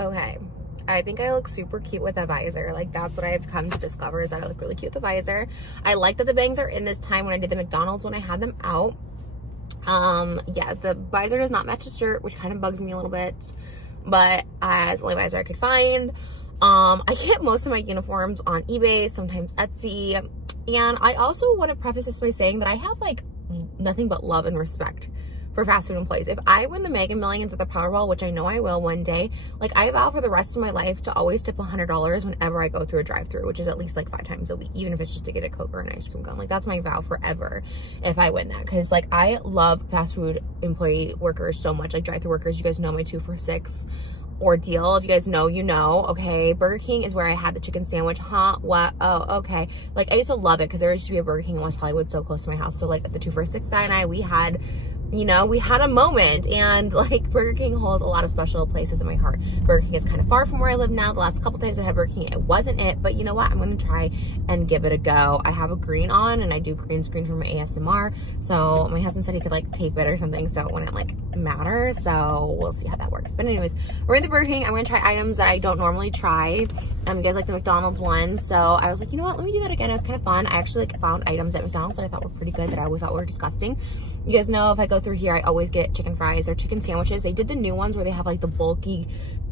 Okay. I think I look super cute with a visor. Like, that's what I've come to discover, is that I look really cute with a visor. I like that the bangs are in this time when I did the McDonald's when I had them out. Yeah, the visor does not match the shirt, which kind of bugs me a little bit, but as the only visor I could find. I get most of my uniforms on eBay, sometimes Etsy. And I also want to preface this by saying that I have like nothing but love and respect for fast food employees. If I win the Mega Millions at the Powerball, which I know I will one day, like I vow for the rest of my life to always tip $100 whenever I go through a drive-through, which is at least like 5 times a week, even if it's just to get a Coke or an ice cream cone. Like that's my vow forever if I win that, because like I love fast food employee workers so much. Like drive-through workers, you guys know my 2 for $6 ordeal. If you guys know, you know. Okay, Burger King is where I had the chicken sandwich. Huh? What? Oh, okay. Like I used to love it because there used to be a Burger King in West Hollywood so close to my house. So like the 2 for $6 guy and I, we had, you know, we had a moment, and like Burger King holds a lot of special places in my heart. Burger King is kind of far from where I live now. The last couple times I had Burger King, it wasn't it, but you know what? I'm going to try and give it a go. I have a green on, and I do green screen for my ASMR. So my husband said he could like tape it or something so it wouldn't like matter. So we'll see how that works. But anyways, we're in the Burger King. I'm going to try items that I don't normally try. You guys like the McDonald's one. So I was like, you know what? Let me do that again. It was kind of fun. I actually like found items at McDonald's that I thought were pretty good that I always thought were disgusting. You guys know if I go through here, I always get chicken fries. They're chicken sandwiches. They did the new ones where they have like the bulky,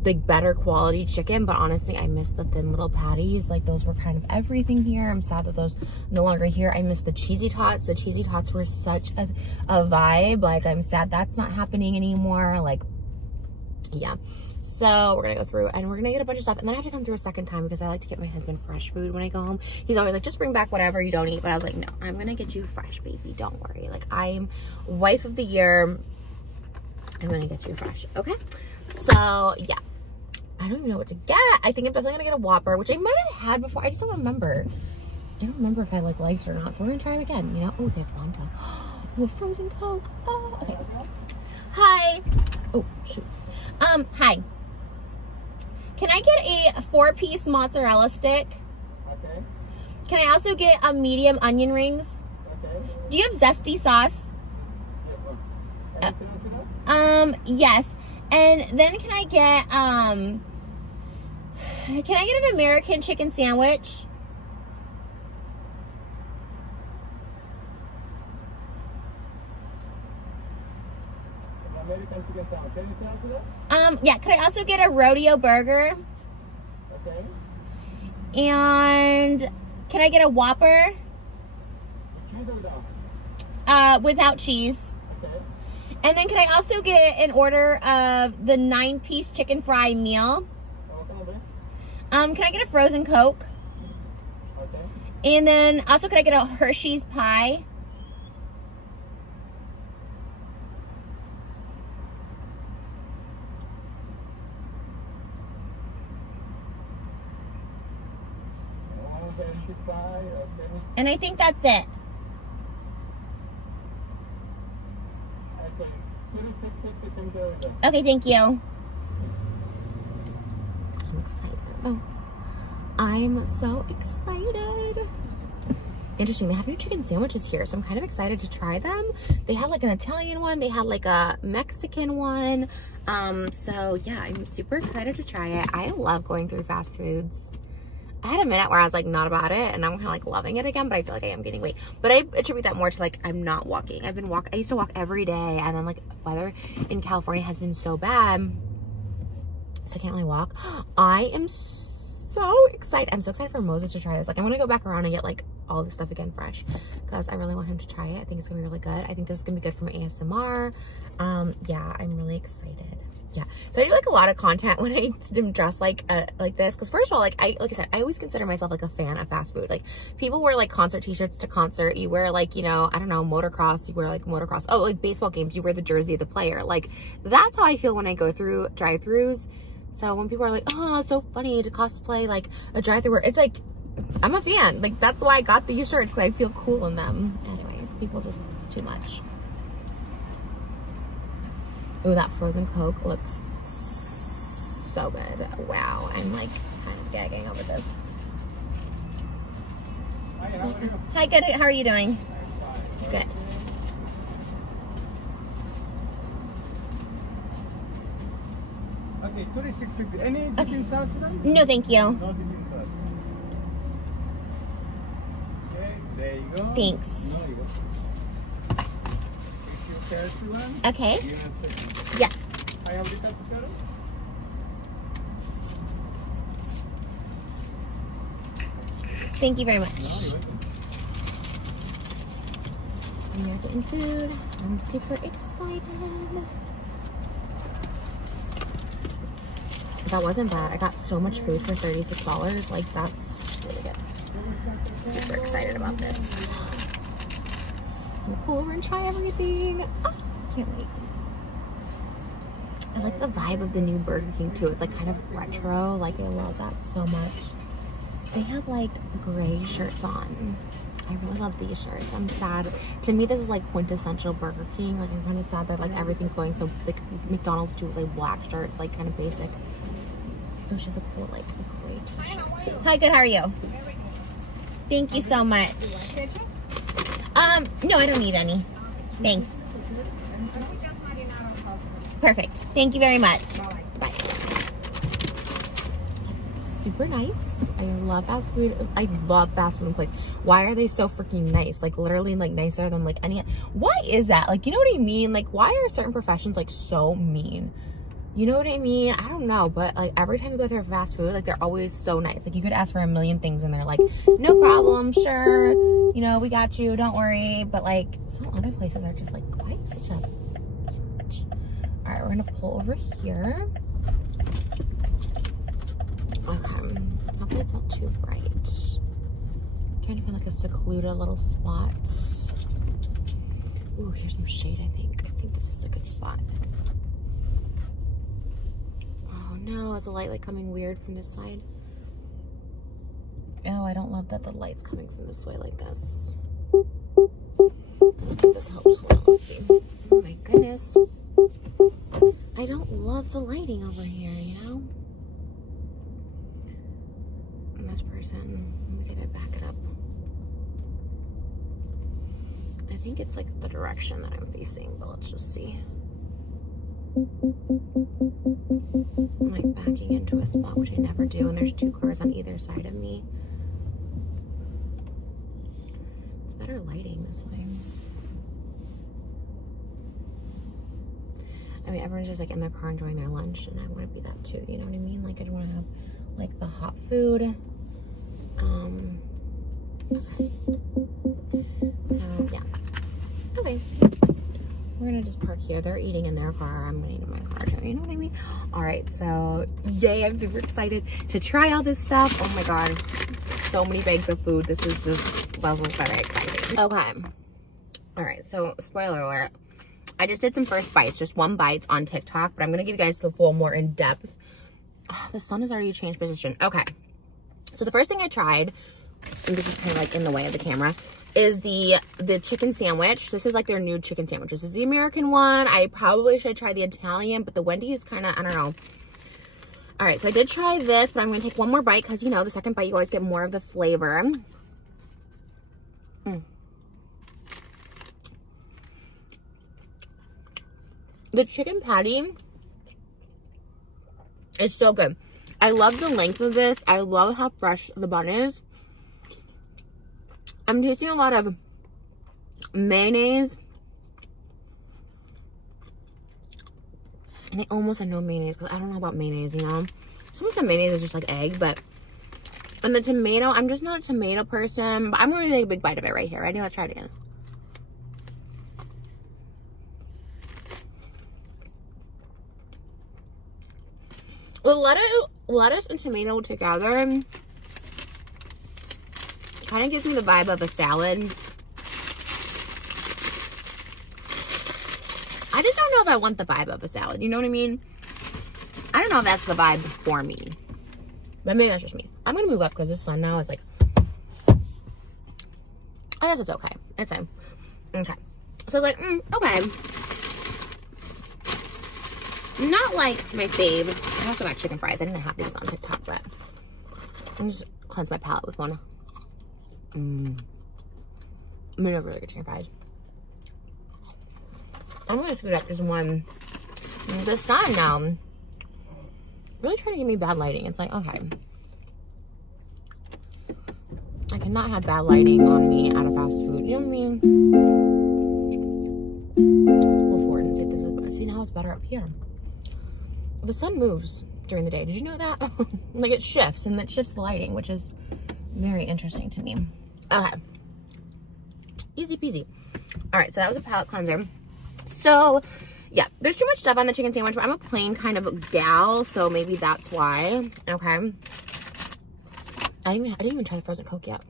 like better quality chicken, but honestly, I miss the thin little patties. Like those were kind of everything here. I'm sad that those no longer here. I miss the cheesy tots. The cheesy tots were such a vibe. Like I'm sad that's not happening anymore. Like, yeah. So we're gonna go through and we're gonna get a bunch of stuff, and then I have to come through a second time because I like to get my husband fresh food when I go home. He's always like, just bring back whatever you don't eat, but I was like, no, I'm gonna get you fresh, baby, don't worry. Like, I'm wife of the year, I'm gonna get you fresh. Okay, so yeah, I don't even know what to get. I think I'm definitely gonna get a Whopper, which I might have had before. I just don't remember. I don't remember if I like liked it or not, so we're gonna try it again, you know. Oh, they have Fanta. Oh, a frozen Coke. Oh, okay. Hi. Oh, shoot. Hi. Can I get a 4-piece mozzarella stick? Okay. Can I also get a medium onion rings? Okay. Do you have zesty sauce? Yes. And then can I get an American chicken sandwich? Yeah, could I also get a rodeo burger? Okay. And can I get a Whopper? With cheese or without? Without cheese. Okay. And then can I also get an order of the 9-piece chicken fry meal? Can I get a frozen Coke? Okay. And then also can I get a Hershey's pie? And I think that's it. Okay, thank you. I'm excited. Oh, I'm so excited. Interesting, they have new chicken sandwiches here, so I'm kind of excited to try them. They had like an Italian one, they had like a Mexican one. So yeah, I'm super excited to try it. I love going through fast foods. I had a minute where I was like not about it, and now I'm kind of like loving it again, but I feel like I am gaining weight. But I attribute that more to like I'm not walking. I used to walk every day, and then like weather in California has been so bad, so I can't really walk. I am so excited. I'm so excited for Moses to try this. Like I'm gonna go back around and get like all this stuff again fresh because I really want him to try it. I think it's gonna be really good. I think this is gonna be good for my ASMR. Yeah, I'm really excited. Yeah, so I do like a lot of content when I dress like this, because first of all, like I said, I always consider myself like a fan of fast food. Like people wear like concert t-shirts to concert, you wear like, you know, I don't know, motocross, you wear like motocross, oh, like baseball games, you wear the jersey of the player. Like that's how I feel when I go through drive-thrus. So when people are like, oh, it's so funny to cosplay like a drive-thru, it's like I'm a fan. Like that's why I got these shirts, because I feel cool in them. Anyways, people just too much. Oh, that frozen Coke looks so good. Wow, I'm like kind of gagging over this. So good. Hi, good. How are you doing? Good. Okay, Okay, 2650. Any dip in sauce for them? No, thank you. No dip in sauce. Okay, there you go. Thanks. No, you go. If you first one. Okay. You have second. Yeah. I have the pepper. Thank you very much. No, you're welcome. And you're getting food. I'm super excited. That wasn't bad. I got so much food for $36. Like, that's really good. Super excited about this. We'll pull over and try everything. Oh, can't wait. I like the vibe of the new Burger King too. It's like kind of retro. Like, I love that so much. They have like gray shirts on. I really love these shirts. I'm sad. To me, this is like quintessential Burger King. Like, I'm kind of sad that like everything's going so like McDonald's too is like black shirts, like kind of basic. Oh, she has a cool like gray t-shirt. Hi, good. How are you? Thank you so much. No, I don't need any. Thanks. Perfect. Thank you very much. Bye. Super nice. I love fast food. I love fast food place. Why are they so freaking nice? Like, literally like nicer than like any. Why is that? Like, you know what I mean? Like, why are certain professions like so mean? You know what I mean? I don't know, but like every time you go through fast food, like they're always so nice. Like, you could ask for a million things and they're like, no problem, sure, you know, we got you, don't worry. But like some other places are just like quite such a. All right, we're gonna pull over here. Okay, hopefully it's not too bright. I'm trying to find like a secluded little spot. Ooh, here's some shade. I think this is a good spot. Oh no, is the light like coming weird from this side? Oh, I don't love that the light's coming from this way like this. Let's see if this helps. Hold on, let's see. Oh my goodness. I don't love the lighting over here, you know? And this person, let me see if I back it up. I think it's like the direction that I'm facing, but let's just see. I'm like backing into a spot, which I never do, and there's two cars on either side of me. It's better lighting this way. I mean, everyone's just like in their car enjoying their lunch, and I want to be that too, you know what I mean? Like, I want to have like the hot food. Okay. So yeah. Okay. We're gonna just park here. They're eating in their car. I'm gonna eat in my car too. You know what I mean? All right. So yay! I'm super excited to try all this stuff. Oh my god, so many bags of food. This is just levels that are exciting. Okay. All right. So spoiler alert. I just did some first bites, just one bite on TikTok, but I'm gonna give you guys the full, more in depth. Oh, the sun has already changed position. Okay. So the first thing I tried, and this is kind of like in the way of the camera, is the chicken sandwich. This is like their new chicken sandwich. This is the American one. I probably should try the Italian, but the Wendy's kind of, I don't know. All right, so I did try this, but I'm going to take one more bite because, you know, the second bite, you always get more of the flavor. The chicken patty is so good. I love the length of this. I love how fresh the bun is. I'm tasting a lot of mayonnaise. And I almost had no mayonnaise because I don't know about mayonnaise, you know. Some of the mayonnaise is just like egg, but... And the tomato, I'm just not a tomato person, but I'm going to take a big bite of it right here. Ready? Let's try it again. The lettuce and tomato together kind of gives me the vibe of a salad. I just don't know if I want the vibe of a salad. You know what I mean? I don't know if that's the vibe for me. But maybe that's just me. I'm going to move up because the sun now is like... I guess it's okay. It's fine. Okay. So I was like, okay. Not like my fave. I also got chicken fries. I didn't have these on TikTok, but I'm just cleanse my palate with one. I'm gonna have really good chicken fries. I'm gonna scoot up this one. The sun now really trying to give me bad lighting. It's like, okay. I cannot have bad lighting on me at a fast food. You know what I mean? Let's pull forward and see if this is better. See, now it's better up here. The sun moves during the day. Did you know that? Like it shifts, and it shifts the lighting, which is very interesting to me. Okay. Easy peasy. All right, so that was a palate cleanser. So, yeah, there's too much stuff on the chicken sandwich, but I'm a plain kind of gal, so maybe that's why. Okay. I didn't even try the frozen Coke yet.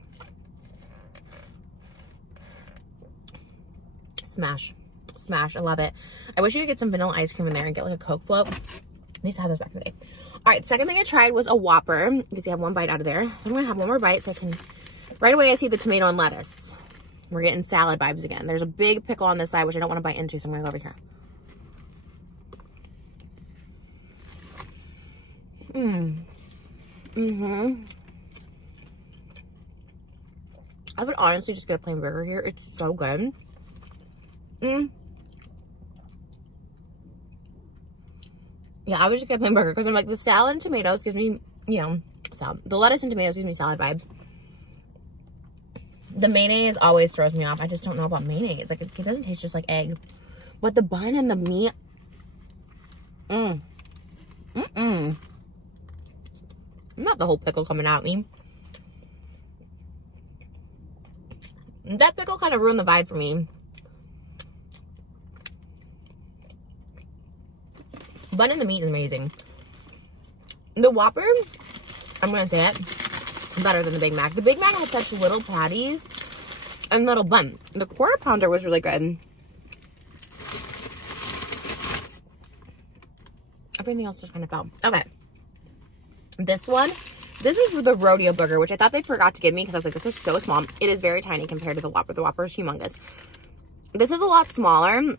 Smash. Smash. I love it. I wish you could get some vanilla ice cream in there and get like a Coke float. At least I had those back in the day. All right, second thing I tried was a Whopper, because you have one bite out of there. So I'm going to have one more bite so I can... Right away, I see the tomato and lettuce. We're getting salad vibes again. There's a big pickle on this side, which I don't want to bite into, so I'm going to go over here. I would honestly just get a plain burger here. It's so good. Yeah, I would just get a plain burger because I'm like, the salad and tomatoes gives me, you know, salad. The lettuce and tomatoes gives me salad vibes. The mayonnaise always throws me off. I just don't know about mayonnaise. Like, it doesn't taste just like egg. But the bun and the meat, not the whole pickle coming out me. That pickle kind of ruined the vibe for me. Bun and the meat is amazing. The Whopper, I'm going to say it, better than the Big Mac. The Big Mac had such little patties and little bun. The Quarter Pounder was really good. Everything else just kind of fell. Okay. This one, this was the rodeo burger, which I thought they forgot to give me because I was like, this is so small. It is very tiny compared to the Whopper. The Whopper is humongous. This is a lot smaller,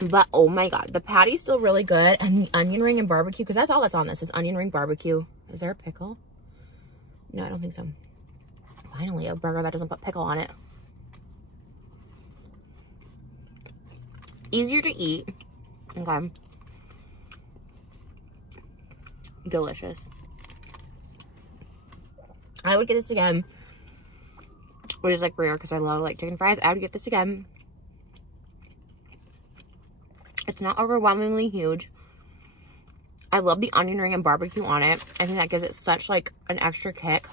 but oh my God, the patty's still really good. And the onion ring and barbecue, because that's all that's on this is onion ring, barbecue. Is there a pickle? No, I don't think so. Finally, a burger that doesn't put pickle on it. Easier to eat. Okay. Delicious. I would get this again, which is like rare because I love like chicken fries. I would get this again. It's not overwhelmingly huge. I love the onion ring and barbecue on it. I think that gives it such like an extra kick.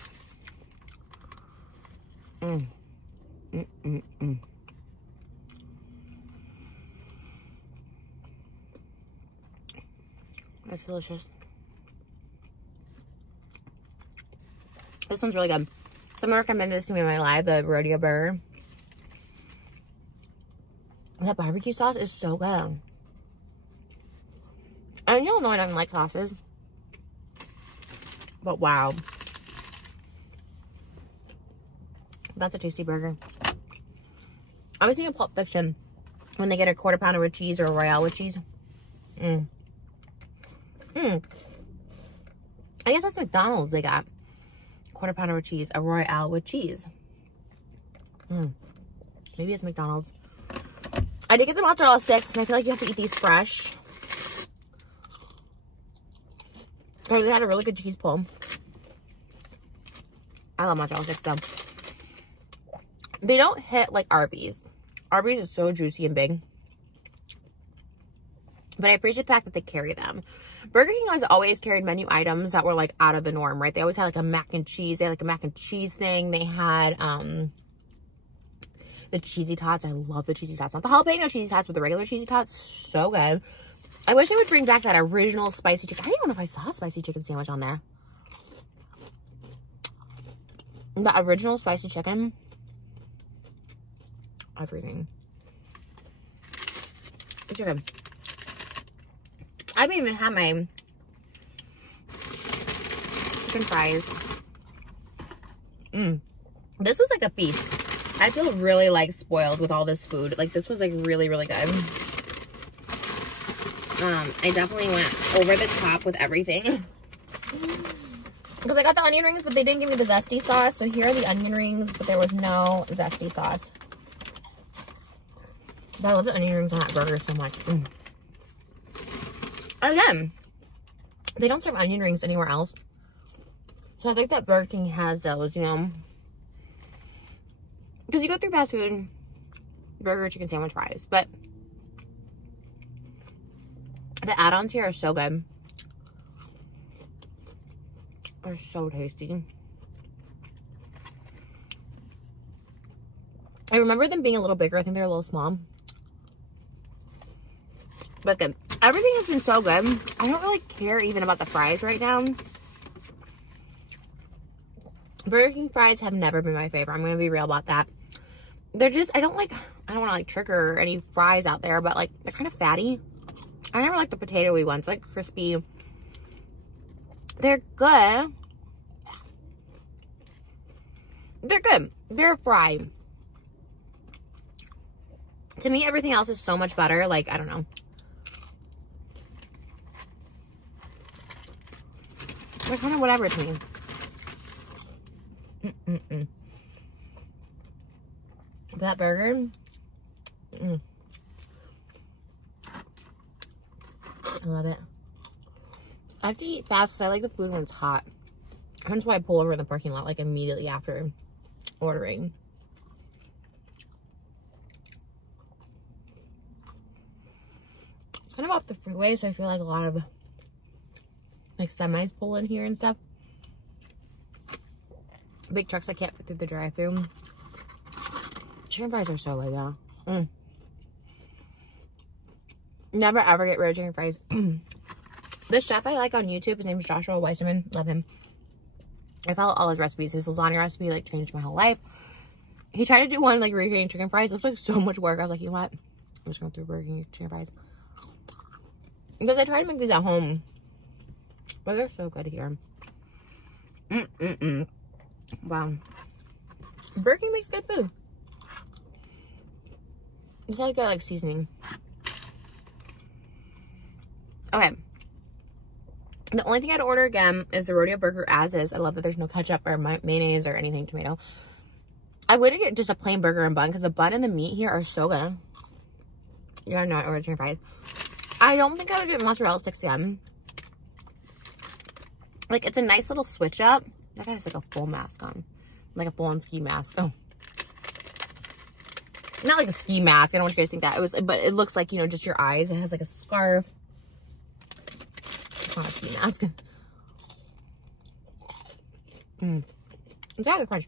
That's delicious. This one's really good. Someone recommended this to me in my live, the rodeo burger. That barbecue sauce is so good. I know I don't like sauces, but wow. That's a tasty burger. I was thinking Pulp Fiction when they get a Quarter Pounder with cheese or a Royale with cheese. I guess that's McDonald's they got. Quarter Pounder with cheese, a Royale with cheese. Maybe it's McDonald's. I did get the mozzarella sticks, and I feel like you have to eat these fresh. Oh, they had a really good cheese pull. I love mozzarella sticks though. They don't hit like Arby's. Arby's is so juicy and big. But I appreciate the fact that they carry them. Burger King has always carried menu items that were like out of the norm, right? They always had like a mac and cheese. They had like a mac and cheese thing. They had the cheesy tots. I love the cheesy tots. Not the jalapeno cheesy tots, but the regular cheesy tots. So good. I wish they would bring back that original spicy chicken. I don't even know if I saw a spicy chicken sandwich on there. The original spicy chicken. Everything. It's good. I haven't even had my chicken fries. This was like a feast. I feel really like spoiled with all this food. Like this was like really, really good. I definitely went over the top with everything. Because I got the onion rings, but they didn't give me the zesty sauce. So here are the onion rings, but there was no zesty sauce. But I love the onion rings on that burger so much. Again, They don't serve onion rings anywhere else. So I think that Burger King has those, you know. Because you go through fast food, burger, chicken sandwich, fries. But the add-ons here are so good. They're so tasty. I remember them being a little bigger. I think they're a little small. But good. Everything has been so good. I don't really care even about the fries right now. Burger King fries have never been my favorite. I'm going to be real about that. They're just, I don't want to like trigger any fries out there, but like they're kind of fatty. I never liked the potato-y ones, like crispy. They're good. They're good. They're fried. To me, everything else is so much better. Like, I don't know. They're kind of whatever to me. That burger. I love it. I have to eat fast because I like the food when it's hot. That's why I pull over in the parking lot like immediately after ordering. It's kind of off the freeway, so I feel like a lot of like semis pull in here and stuff. Big trucks I can't fit through the drive-thru. Chicken fries are so good, yeah. Never ever get rid of chicken fries. This chef I like on YouTube, his name is Joshua Weissman. Love him. I follow all his recipes. His lasagna recipe like changed my whole life. He tried to do one like recreating chicken fries. It looked like so much work. I was like, you know what? I'm just going through Burger King chicken fries. Because I tried to make these at home. But they're so good here. Wow. Burger King makes good food. It's like got like seasoning. Okay. The only thing I'd order again is the rodeo burger as is. I love that there's no ketchup or mayonnaise or anything, tomato. I would get just a plain burger and bun because the bun and the meat here are so good. You're not ordering chicken fries. I don't think I would get mozzarella sticks again. Like, it's a nice little switch up. That guy has like a full mask on. Like a full-on ski mask. Oh. Not like a ski mask. I don't want you guys to think that. It was, but it looks like, you know, just your eyes. It has like a scarf. It's not a ski mask. It's like a crunch.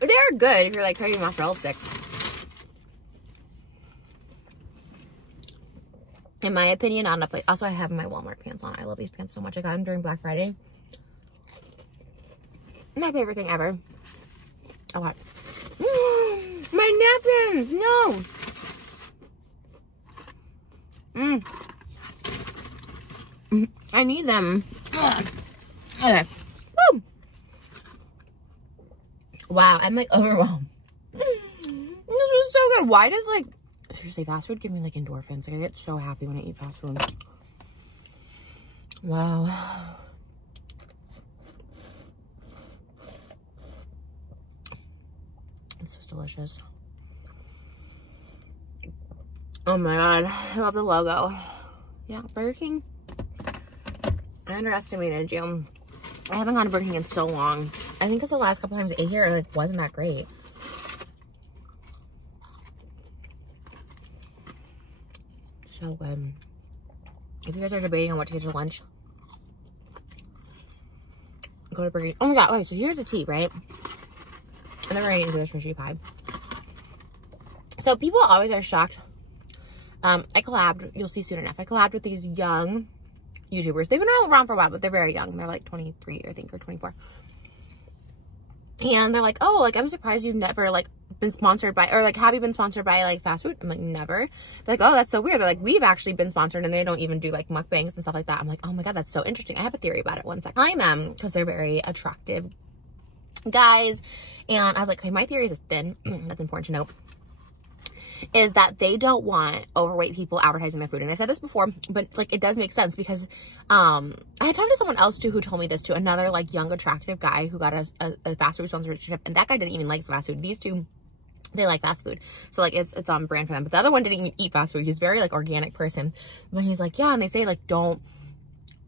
They're good if you're like craving mozzarella sticks. In my opinion, on a plate. Also, I have my Walmart pants on. I love these pants so much. I got them during Black Friday. My favorite thing ever. Oh, what? My napkins! No! I need them. Okay. Woo! Wow, I'm like overwhelmed. This was so good. Why does like, seriously, fast food give me like endorphins? Like, I get so happy when I eat fast food. Wow. It's just delicious. Oh my god, I love the logo. Yeah, Burger King. I underestimated you. I haven't gone to Burger King in so long. I think because the last couple times I ate here, it like wasn't that great. So good. If you guys are debating on what to get for lunch, go to Burger King. Oh my god, wait, so here's the tea, right? And then we're gonna get into the sushi pie. So people always are shocked. I collabed, you'll see soon enough. I collabed with these young YouTubers. They've been around for a while, but they're very young. They're like 23, I think, or 24. And they're like, oh, like, I'm surprised you've never, like, been sponsored by, or, like, have you been sponsored by, like, fast food? I'm like, never. They're like, oh, that's so weird. They're like, we've actually been sponsored, and they don't even do, like, mukbangs and stuff like that. I'm like, oh, my God, that's so interesting. I have a theory about it. One second. I them because they're very attractive guys. And I was like, okay, my theory is thin. That's important to note. Is that they don't want overweight people advertising their food. And I said this before, but like it does make sense because I had talked to someone else too who told me this too. Another like young attractive guy who got a fast food sponsorship, and that guy didn't even like fast food. These two, they like fast food, so like it's on brand for them. But the other one didn't even eat fast food. He's a very like organic person. But he's like, yeah, and they say like don't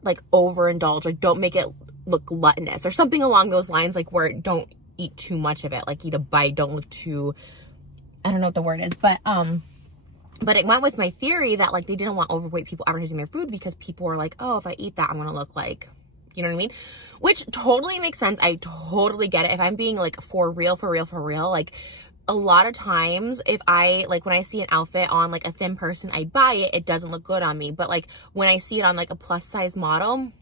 like overindulge, like don't make it look gluttonous or something along those lines, like where don't eat too much of it, like eat a bite, don't look too, I don't know what the word is, but it went with my theory that like they didn't want overweight people advertising their food because people were like, oh, if I eat that, I'm gonna look like, you know what I mean? Which totally makes sense. I totally get it. If I'm being like for real, like a lot of times if I like when I see an outfit on like a thin person, I buy it, it doesn't look good on me. But like when I see it on like a plus size model,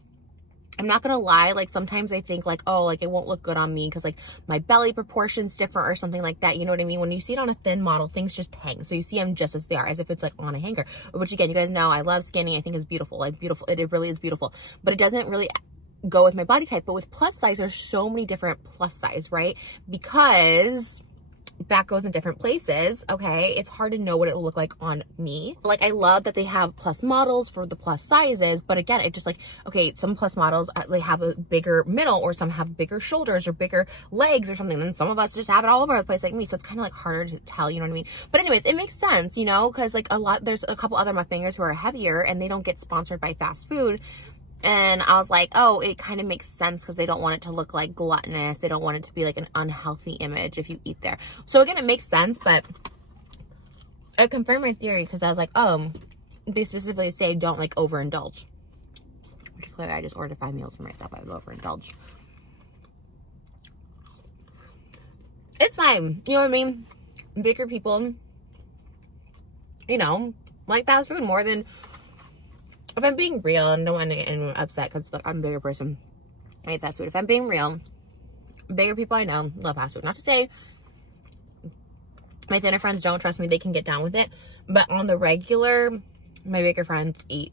I'm not gonna lie, like sometimes I think like, oh, like it won't look good on me because like my belly proportion's different or something like that, you know what I mean? When you see it on a thin model, things just hang. So you see them just as they are, as if it's like on a hanger, which again, you guys know I love skinny. I think it's beautiful, like beautiful. It really is beautiful, but it doesn't really go with my body type. But with plus size, there's so many different plus size, right? Because that goes in different places, okay? It's hard to know what it will look like on me. Like I love that they have plus models for the plus sizes, but again, it just like, okay, some plus models, they have a bigger middle or some have bigger shoulders or bigger legs or something. And some of us just have it all over the place like me. So it's kind of like harder to tell, you know what I mean? But anyways, it makes sense, you know, because like there's a couple other mukbangers who are heavier and they don't get sponsored by fast food. And I was like, oh, it kind of makes sense because they don't want it to look like gluttonous. They don't want it to be like an unhealthy image if you eat there. So again, it makes sense, but I confirmed my theory because I was like, oh, they specifically say don't like overindulge. Which clearly I just ordered 5 meals for myself. I would overindulge. It's fine. You know what I mean? Bigger people, you know, like fast food more than... If I'm being real, and don't want to get anyone upset because I'm a bigger person, I eat fast food. If I'm being real, bigger people I know love fast food. Not to say my thinner friends don't, trust me, they can get down with it. But on the regular, my bigger friends eat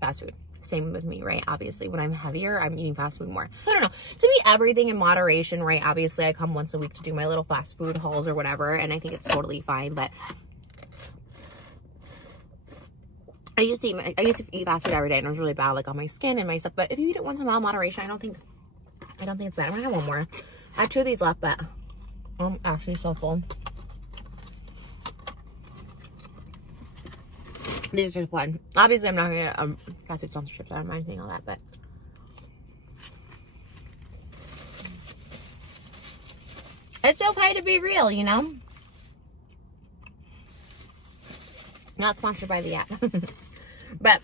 fast food. Same with me, right? Obviously, when I'm heavier, I'm eating fast food more. So I don't know. To me, everything in moderation, right? Obviously, I come once a week to do my little fast food hauls or whatever, and I think it's totally fine. But I used to eat fast food every day, and it was really bad, like on my skin and my stuff. But if you eat it once in a while, moderation, I don't think it's bad. I'm gonna have one more. I have 2 of these left, but I'm actually so full. These are just one. Obviously, I'm not gonna get fast food sponsorships. I don't mind saying all that, but it's okay to be real, you know. Not sponsored by the app. But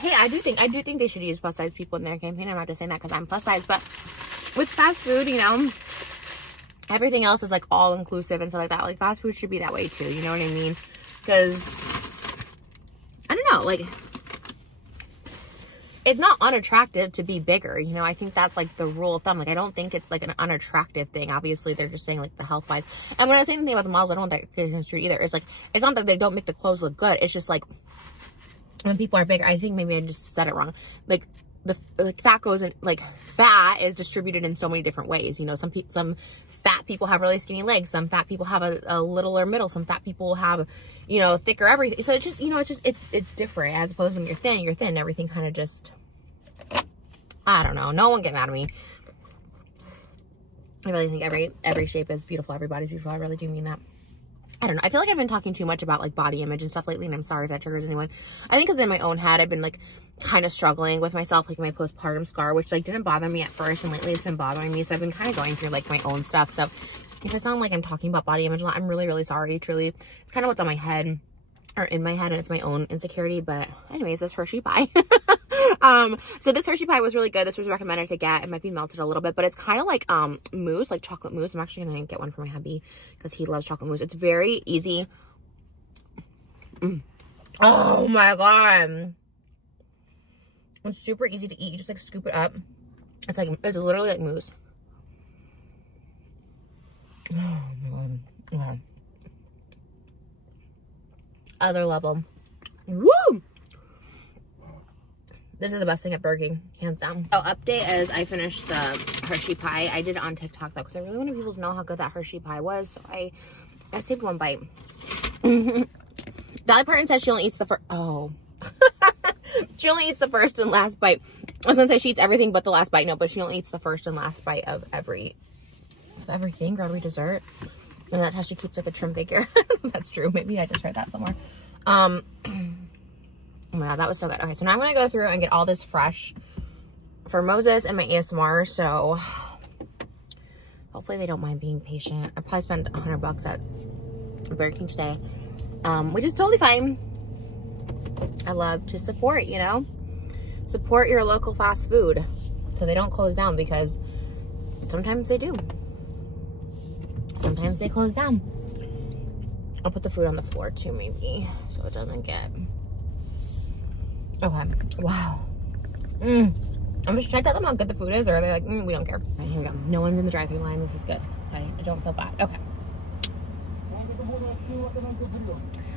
hey, I do think they should use plus size people in their campaign. I'm not just saying that because I'm plus size, but with fast food, you know, everything else is like all inclusive and stuff like that. Like fast food should be that way too, you know what I mean? Because I don't know, like it's not unattractive to be bigger, you know. I think that's like the rule of thumb. Like I don't think it's like an unattractive thing. Obviously they're just saying like the health wise. And when I was saying anything about the models, I don't want that to get construed either. It's like, it's not that they don't make the clothes look good. It's just like when people are bigger, I think maybe I just said it wrong. Like fat goes in, like fat is distributed in so many different ways. You know, some fat people have really skinny legs. Some fat people have a littler middle. Some fat people have, you know, thicker everything. So it's just, you know, it's different as opposed to when you're thin. Everything kind of just, I don't know. No one get mad at me. I really think every shape is beautiful. Everybody's beautiful. I really do mean that. I don't know. I feel like I've been talking too much about like body image and stuff lately, and I'm sorry if that triggers anyone. I think because in my own head, I've been like kind of struggling with myself, like my postpartum scar, which like didn't bother me at first, and lately it's been bothering me. So I've been kind of going through like my own stuff. So if I sound like I'm talking about body image a lot, I'm really, really sorry. Truly, it's kind of what's on my head or in my head, and it's my own insecurity. But anyways, this Hershey pie. So this Hershey pie was really good. This was recommended to get. It might be melted a little bit, but it's kind of like mousse, like chocolate mousse. I'm actually gonna get one for my hubby because he loves chocolate mousse. It's very easy. Oh my god, it's super easy to eat. You just like scoop it up. It's literally like mousse. Oh my god. Okay. Other level. Woo! This is the best thing at Burger King, hands down. Oh, update is I finished the Hershey pie. I did it on TikTok though, because I really wanted people to know how good that Hershey pie was. So I saved one bite. The other person says she only eats the first. Oh. She only eats the first and last bite. I was gonna say she eats everything but the last bite. No, but she only eats the first and last bite of everything, or every dessert. And that's how she keeps like a trim figure. That's true. Maybe I just heard that somewhere. Oh my god, that was so good. Okay, so now I'm gonna go through and get all this fresh for Moses and my ASMR, so hopefully they don't mind being patient. I probably spent $100 at Burger King today, which is totally fine. I love to support, you know, support your local fast food so they don't close down, because sometimes they do. Sometimes they close down. I'll put the food on the floor too, maybe, so it doesn't get... Okay. Wow. I'm just checked out them how good the food is, or are they like, we don't care. All right, here we go. No one's in the drive-thru line. This is good. Okay, I don't feel bad. Okay.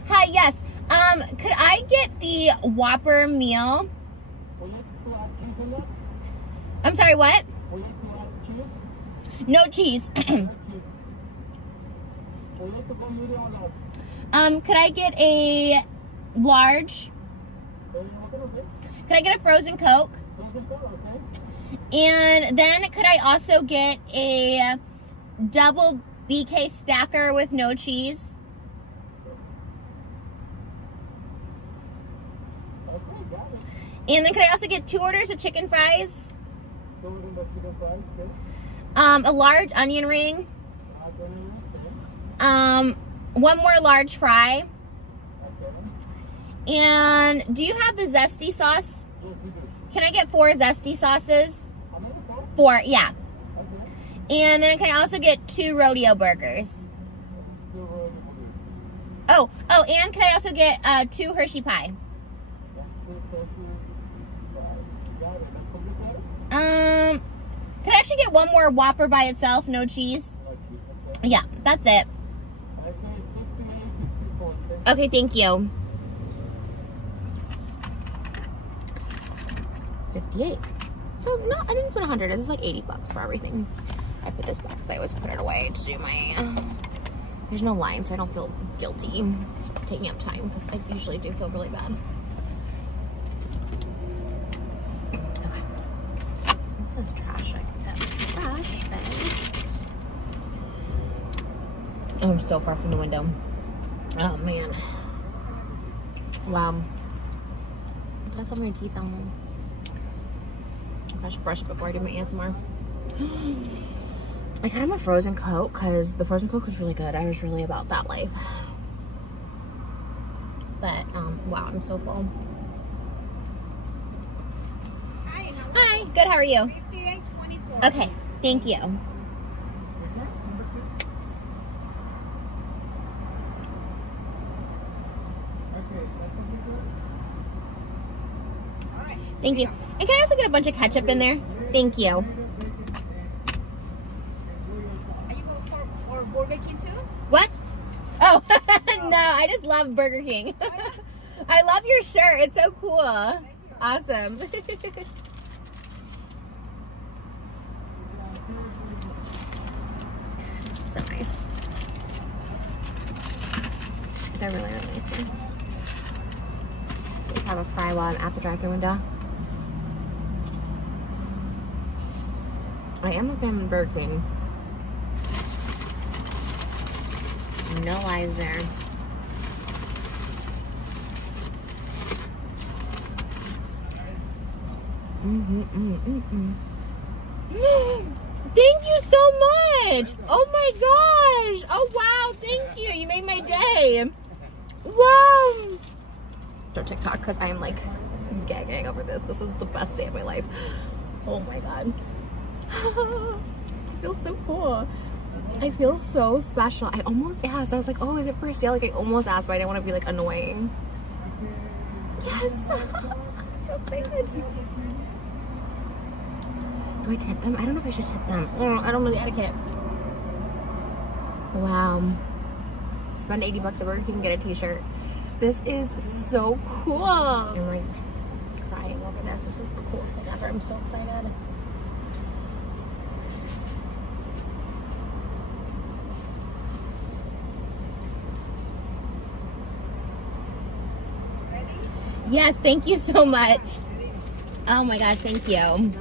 Hi, yes. Could I get the Whopper meal? I'm sorry, what? No cheese. Could I get a large? Could I get a frozen Coke? And then could I also get a double BK stacker with no cheese? And then could I also get 2 orders of chicken fries? A large onion ring. 1 more large fry. And do you have the zesty sauce? Can I get 4 zesty sauces? 4, yeah. And then can I also get 2 rodeo burgers? Oh, and can I also get 2 Hershey pie? Could I actually get 1 more Whopper by itself, no cheese? Yeah, that's it. Okay, thank you. 58. So no, I didn't spend 100. This is like $80 for everything. I put this back because I always put it away to do my. There's no line, so I don't feel guilty. It's taking up time because I usually do feel really bad. Okay. This is trash. I put that in the trash thing. Oh, I'm so far from the window. Oh man. Wow. Did I have my teeth on? I should brush it before I do my ASMR. I got him a frozen Coke because the frozen Coke was really good. I was really about that life. But, wow, I'm so full. Hi, good, how are you? 58.24. Okay, thank you. Thank you. And can I also get a bunch of ketchup in there? Thank you. Are you going for Burger King too? What? Oh, no, I just love Burger King. I love your shirt. It's so cool. Awesome. So nice. They're really, really nice here. Just have a fry while I'm at the drive-thru window. I am a fan of Burger King. No lies there. Thank you so much. Oh my gosh. Oh wow, thank you. You made my day. Wow. Don't TikTok because I am like gagging over this. This is the best day of my life. Oh my god. I feel so cool. I feel so special. I almost asked. I was like, oh, is it for sale? Like I almost asked, but I didn't want to be like annoying. Yes. I'm so excited. Do I tip them? I don't know if I should tip them. I don't know the etiquette. Wow. Spend $80 at Burger King and get a t-shirt. This is so cool. I'm like crying over this. This is the coolest thing ever. I'm so excited. Yes, thank you so much. Oh my gosh, thank you.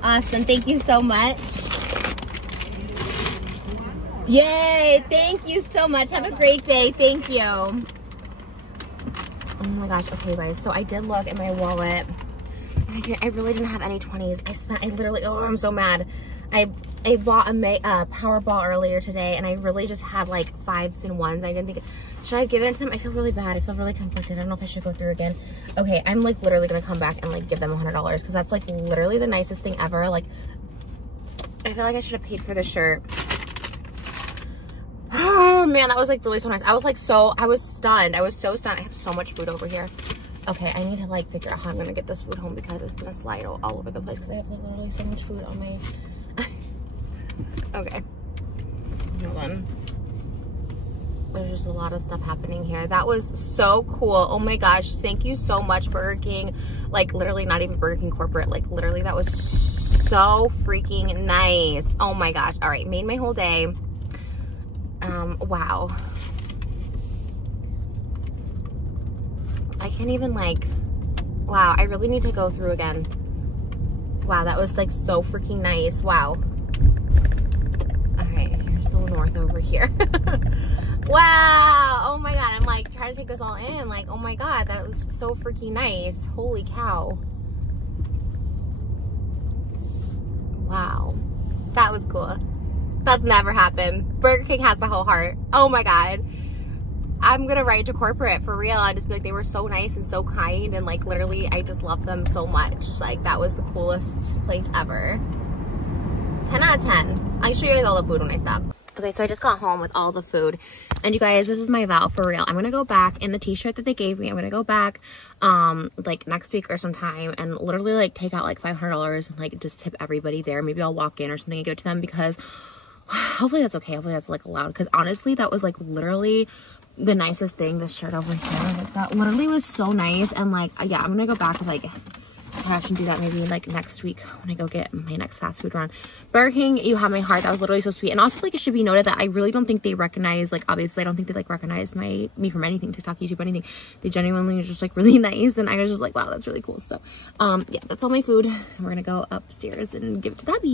Awesome, thank you so much. Yay, thank you so much. Have a great day, thank you. Oh Oh my gosh. Okay, guys. So I did look in my wallet. I really didn't have any 20s. I literally, oh, I'm so mad. I bought a Powerball earlier today, and I really just had like 5s and 1s. I didn't think, should I have given it to them? I feel really bad. I feel really conflicted. I don't know if I should go through again. Okay, I'm like literally gonna come back and like give them $100 because that's like literally the nicest thing ever. Like, I feel like I should have paid for the shirt. Oh man, that was like really so nice. I was like I was stunned. I was so stunned. I have so much food over here. Okay, I need to like figure out how I'm gonna get this food home because it's gonna slide all over the place because I have like literally so much food on my okay, hold on. There's just a lot of stuff happening here. That was so cool. Oh my gosh, thank you so much, Burger King. Like literally not even Burger King corporate, like literally that was so freaking nice. Oh my gosh. All right, made my whole day. Wow. I can't even like, wow, I really need to go through again. Wow, that was like so freaking nice. Wow. All right, here's the north over here. Wow, oh my God, I'm like trying to take this all in. Like, oh my God, that was so freaking nice. Holy cow. Wow, that was cool. That's never happened. Burger King has my whole heart. Oh my God. I'm gonna write to corporate for real and just be like, they were so nice and so kind, and like literally I just love them so much. Like that was the coolest place ever. 10 out of 10. I'll show you guys all the food when I stop. Okay, so I just got home with all the food, and you guys, this is my vow for real. I'm gonna go back in the t-shirt that they gave me. I'm gonna go back like next week or sometime and literally like take out like $500 and like just tip everybody there. Maybe I'll walk in or something and give it to them because hopefully that's okay. Hopefully that's like allowed, because honestly that was like literally the nicest thing. This shirt over here, like that literally was so nice. And like yeah, I'm gonna go back with like actually do that maybe like next week when I go get my next fast food run. Burger King, you have my heart. That was literally so sweet. And also like it should be noted that I really don't think they recognize, like obviously I don't think they like recognize me from anything, TikTok, YouTube, anything. They genuinely are just like really nice, and I was just like, wow, that's really cool. So yeah, that's all my food. We're gonna go upstairs and give it to Babby.